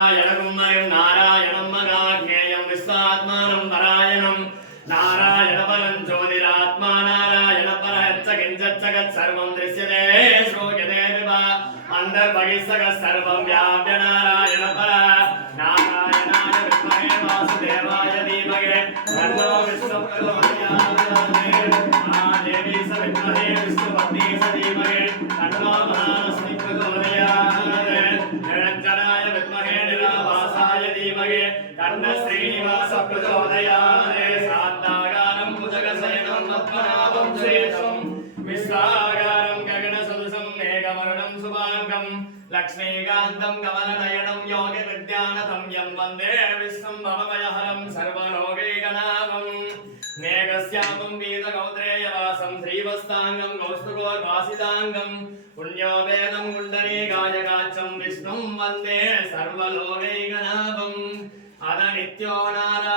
नारायणं नारायणं मगाज्ञेयं विश्वात्मानं परायणं नारायणपरं ज्योतिरात्मा नारायणपरश्च किञ्चिच्च सर्वं दृश्यते श्रूयते वा अन्तर्बहिस्तः सर्वं व्याप्य नारायणपर नारायणाय विद्महे वासुदेवाय धीमहि तन्नो विष्णुः प्रचोदयात् महादेवी स विद्महे विष्णुपत्नी स धीमहि तन्नो महालक्ष्मी प्रचोदयात् निरञ्जनाय विद्महे निराभासाय धीमहि तन्नः श्रीनिवासः प्रचोदयात् शान्ताकारं भुजगशयनं पद्मनाभं श्रेष्ठं विश्वाकारं गगनसदृशं मेघवर्णं शुभाङ्गं लक्ष्मीकान्तं कमलनयनं योगिविद्यानगम्यं वन्दे विष्णुं भवभयहरं सर्वलोकैकनाथं मेघश्यामं पीतगौत्रेयवासं श्रीवत्साङ्गं कौस्तुभोर्वासिताङ्गं पुण्योपेदं कुण्डलीकायकाक्षं विष्णुं वन्दे सर्वलोकैकनाथम् अद नित्यो नारायणः